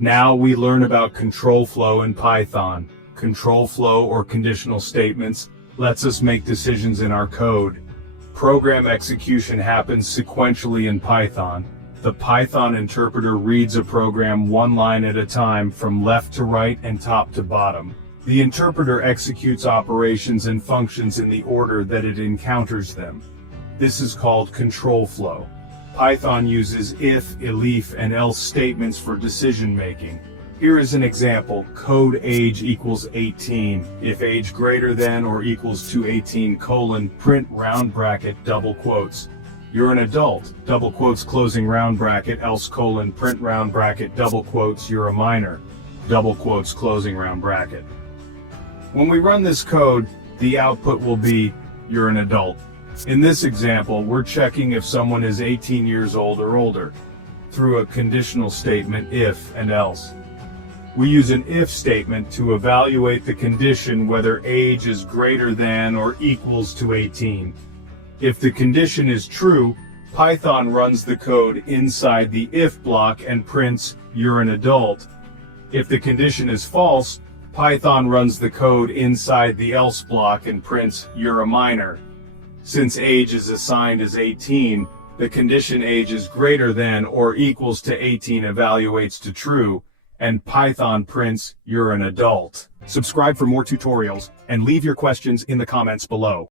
Now we learn about control flow in Python. Control flow or conditional statements lets us make decisions in our code. Program execution happens sequentially in Python. The Python interpreter reads a program one line at a time from left to right and top to bottom. The interpreter executes operations and functions in the order that it encounters them. This is called control flow. Python uses if, elif, and else statements for decision making. Here is an example: code age equals 18. If age greater than or equals to 18 : print round bracket double quotes. You're an adult, double quotes closing round bracket, else : print round bracket double quotes. You're a minor, double quotes closing round bracket. When we run this code, the output will be you're an adult. In this example, we're checking if someone is 18 years old or older through a conditional statement if and else. We use an if statement to evaluate the condition whether age is greater than or equals to 18. If the condition is true, Python runs the code inside the if block and prints you're an adult. If the condition is false, Python runs the code inside the else block and prints you're a minor. Since age is assigned as 18, the condition age is greater than or equals to 18 evaluates to true, and Python prints you're an adult. Subscribe for more tutorials and leave your questions in the comments below.